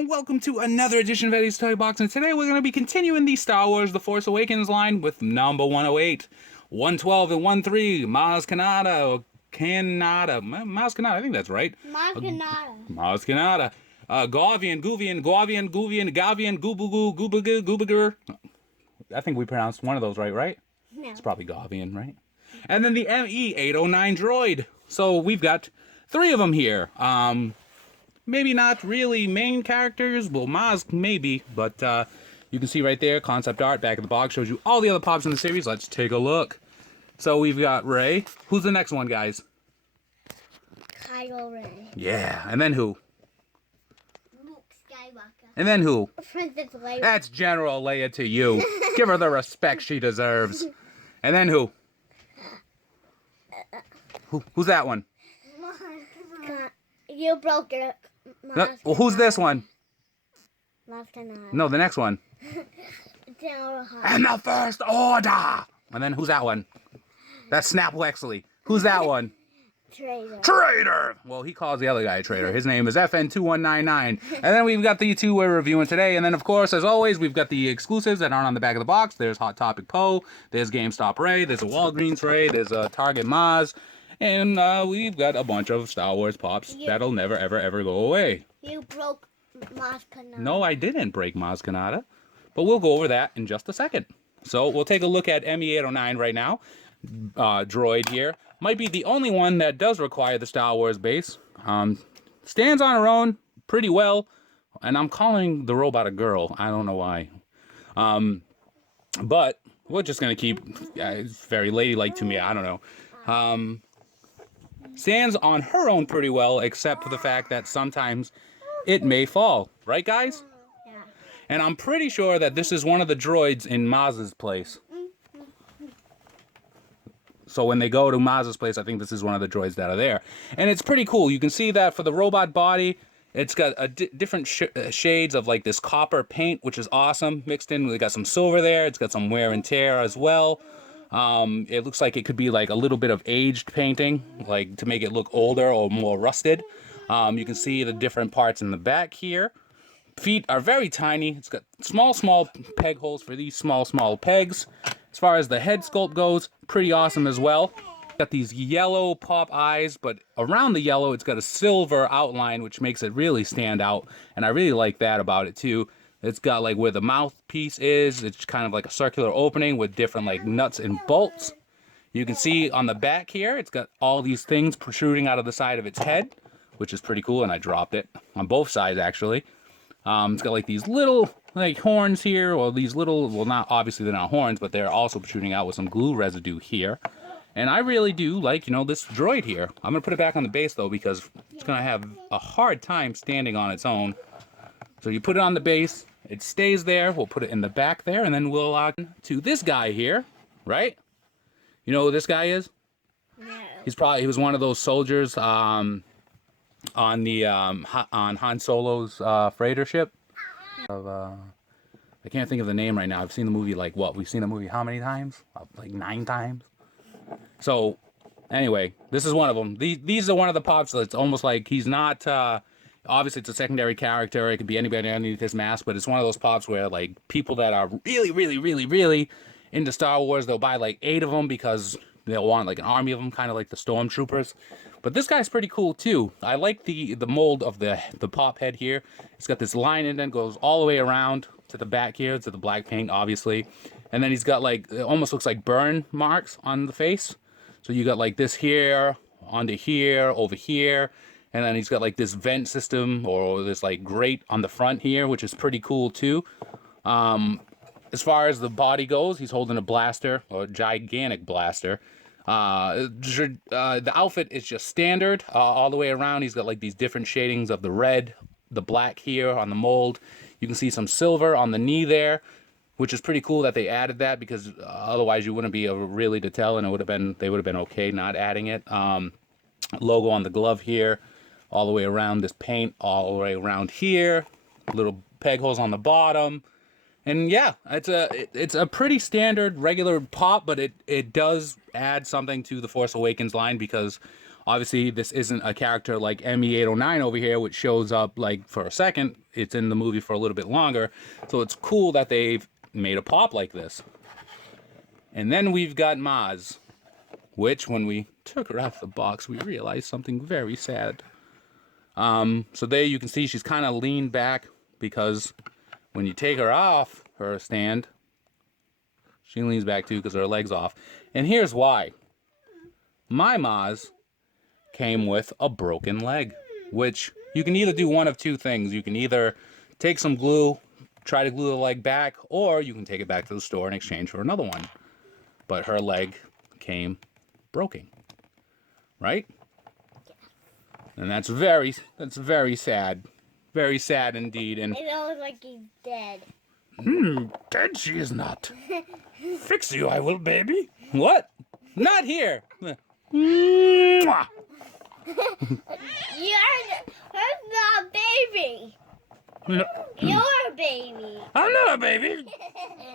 and welcome to another edition of Eddie's Toy Box. And today we're going to be continuing the Star Wars The Force Awakens line with number 108, 112, and 13, Maz Kanata, Maz Kanata, I think that's right. Maz Kanata. Maz Kanata. Guavian, Goobagur. I think we pronounced one of those right? No. It's probably Guavian, right? And then the ME-809 droid. So we've got 3 of them here. Maybe not really main characters. Well, Maz maybe, but you can see right there, concept art, back of the box, shows you all the other pops in the series. Let's take a look. So we've got Rey. Who's the next one, guys? Kylo Ren. Yeah, and then who? Luke Skywalker. And then who? Princess Leia. That's General Leia to you. Give her the respect she deserves. And then who? Who's that one? You broke it. No, well, who's this one? Maz Kanata. No, the next one. General Han. And the First Order. And then who's that one? That's Snap Wexley. Who's that one? Traitor. Traitor! Well, he calls the other guy a traitor. His name is FN2199. And then we've got the 2 we're reviewing today. And then, of course, as always, we've got the exclusives that aren't on the back of the box. There's Hot Topic Poe. There's GameStop Rey. There's a Walgreens Rey. There's a Target Maz. And we've got a bunch of Star Wars pops that'll never, ever, ever go away. You broke Maz Kanata. No, I didn't break Maz Kanata. But we'll go over that in just a second. So we'll take a look at ME-809 right now. Droid here. Might be the only one that does require the Star Wars base. Stands on her own pretty well. And I'm calling the robot a girl. I don't know why. But we're just going to keep... it's very ladylike to me. I don't know. Stands on her own pretty well, except for the fact that sometimes it may fall. Right, guys? Yeah. And I'm pretty sure that this is one of the droids in Maz's place. So when they go to Maz's place, I think this is one of the droids that are there. And it's pretty cool. You can see that for the robot body, it's got different shades of like this copper paint, which is awesome. Mixed in, we got some silver there. It's got some wear and tear as well. It looks like it could be like a little bit of aged painting, like to make it look older or more rusted. You can see the different parts in the back here. Feet are very tiny. It's got small peg holes for these small pegs. As far as the head sculpt goes, pretty awesome as well. Got these yellow pop eyes, but around the yellow, it's got a silver outline, which makes it really stand out. And I really like that about it too. It's got like where the mouthpiece is. It's kind of like a circular opening with different like nuts and bolts. You can see on the back here, it's got all these things protruding out of the side of its head, which is pretty cool. And I dropped it on both sides actually. It's got like these little like horns here, or these little, well, not obviously they're not horns, but they're also protruding out with some glue residue here. And I really do like, you know, this droid here. I'm gonna put it back on the base though, because it's gonna have a hard time standing on its own. So you put it on the base, it stays there. We'll put it in the back there, and then we'll to this guy here, right? You know who this guy is? No. He was one of those soldiers on Han Solo's freighter ship. I can't think of the name right now. I've seen the movie like what? We've seen the movie how many times? Like 9 times. So anyway, this is one of them. These are one of the pops that's almost like he's not. Obviously, it's a secondary character. It could be anybody underneath his mask, but it's one of those pops where like people that are really into Star Wars, they'll buy like 8 of them because they'll want like an army of them, kind of like the stormtroopers. But this guy's pretty cool too. I like the mold of the pop head here. It's got this line in it, goes all the way around to the back here, to the black paint, obviously. And then he's got like, it almost looks like burn marks on the face. So you got like this here, onto here, over here. And then he's got like this vent system or this like grate on the front here, which is pretty cool too. As far as the body goes, he's holding a blaster, or a gigantic blaster. The outfit is just standard all the way around. He's got like these different shadings of the red, the black here on the mold. You can see some silver on the knee there, which is pretty cool that they added that, because otherwise you wouldn't be able really to tell, and they would have been okay not adding it. Logo on the glove here, all the way around this paint, all the way around here, little peg holes on the bottom. And yeah, it's a pretty standard regular pop, but it does add something to the Force Awakens line, because Obviously, this isn't a character like ME-809 over here, which shows up like for a second. It's in the movie for a little bit longer. So it's cool that they've made a pop like this. And then we've got Maz, which when we took her out of the box, we realized something very sad. So there you can see she's kind of leaned back because when you take her off her stand, she leans back too because her leg's off. And here's why. My Maz came with a broken leg, which you can either do one of two things. You can either take some glue, try to glue the leg back, or you can take it back to the store in exchange for another one. But her leg came broken, right? And that's very sad. Very sad indeed. And it looks like he's dead. Dead she is not. Fix you I will, baby. What? Not here. Mwah. You're not a baby. No, You're a baby. I'm not a baby.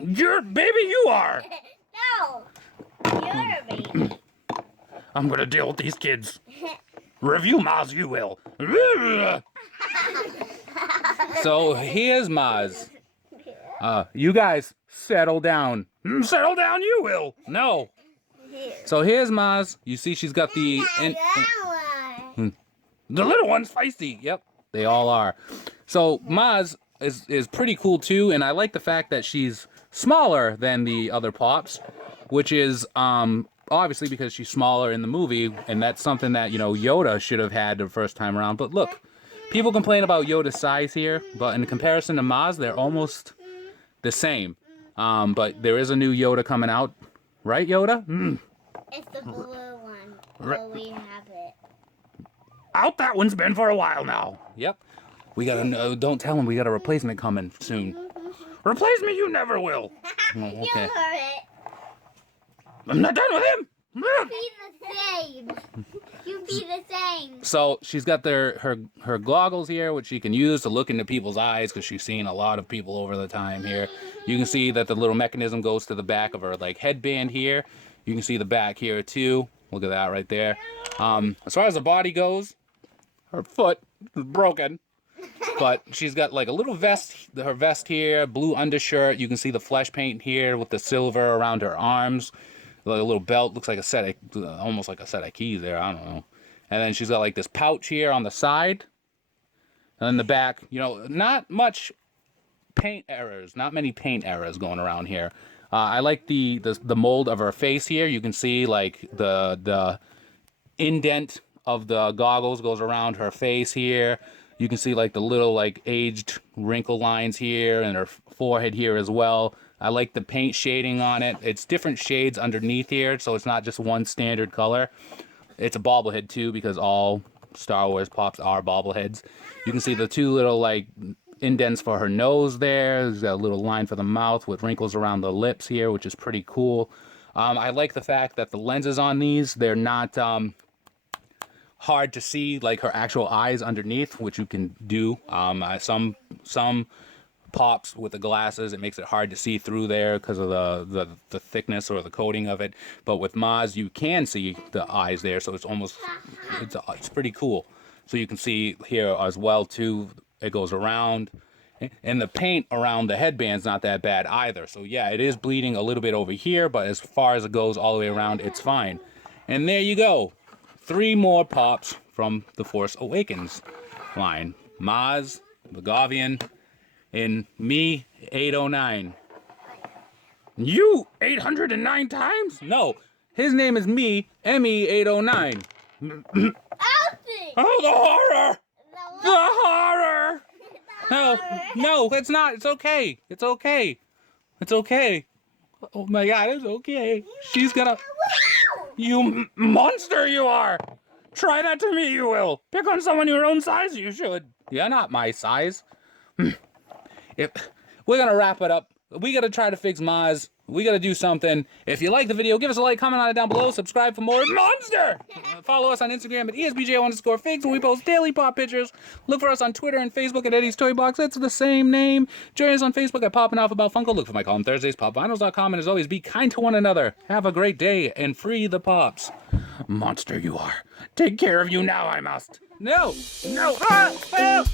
You're a baby you are. No, you're a baby. I'm gonna deal with these kids. Review Maz, you will. So here's Maz. You guys settle down. Settle down, you will. No. So here's Maz. You see, she's got the the little one's feisty. Yep, they all are. So Maz is pretty cool too, and I like the fact that she's smaller than the other pops, which is obviously because she's smaller in the movie, and that's something that, you know, Yoda should have had the first time around. But look, people complain about Yoda's size here, but in comparison to Maz, they're almost the same. But there is a new Yoda coming out, right, Yoda? It's the blue one. So we have it. Out that one's been for a while now. Yep. We got a, don't tell him we got a replacement coming soon. Replacement you never will. Oh, You okay. heard it. I'm not done with him. Be the same. You be the same. So she's got her goggles here, which she can use to look into people's eyes because she's seen a lot of people over the time here. You can see that the little mechanism goes to the back of her like headband here. You can see the back here too. Look at that right there. As far as the body goes, her foot is broken, but she's got like a little vest, her vest here, blue undershirt. You can see the flesh paint here with the silver around her arms. Like a little belt, looks like a set of, almost like a set of keys there, I don't know. And then she's got like this pouch here on the side. And then the back, you know, not much paint errors, not many paint errors going around here. I like the mold of her face here. You can see like the indent of the goggles goes around her face here. You can see like the little like aged wrinkle lines here and her forehead here as well. I like the paint shading on it. It's different shades underneath here, so it's not just one standard color. It's a bobblehead too, because all Star Wars pops are bobbleheads. You can see the two little like indents for her nose there. There's got a little line for the mouth with wrinkles around the lips here, which is pretty cool. I like the fact that the lenses on these, they're not hard to see like her actual eyes underneath, which you can do. Some pops with the glasses, it makes it hard to see through there because of the thickness or the coating of it. But with Maz, you can see the eyes there, so it's almost it's pretty cool. So you can see here as well too. It goes around, and the paint around the headband's not that bad either. So yeah, it is bleeding a little bit over here, but as far as it goes all the way around, it's fine. And there you go, 3 more pops from the Force Awakens line: Maz, the Guavian, and ME-809. You 809 times? No, his name is ME-809. Elsie! Oh, the horror! The horror! No, it's not. It's okay. It's okay. It's okay. Oh my God, it's okay. She's gonna... You monster you are! Try that to me, you will. Pick on someone your own size, you should. You're not my size. We're gonna wrap it up. We gotta try to fix Maz. We gotta do something. If you like the video, give us a like, comment on it down below, subscribe for more monster. Follow us on Instagram at ESBJ_figs, where we post daily pop pictures. Look for us on Twitter and Facebook at EddiesToyBox. It's the same name. Join us on Facebook at Poppin' Off About Funko. Look for my column Thursdays, popvinyls.com, and as always, be kind to one another. Have a great day and free the pops. Monster you are. Take care of you now, I must. No! No! Ah! Help!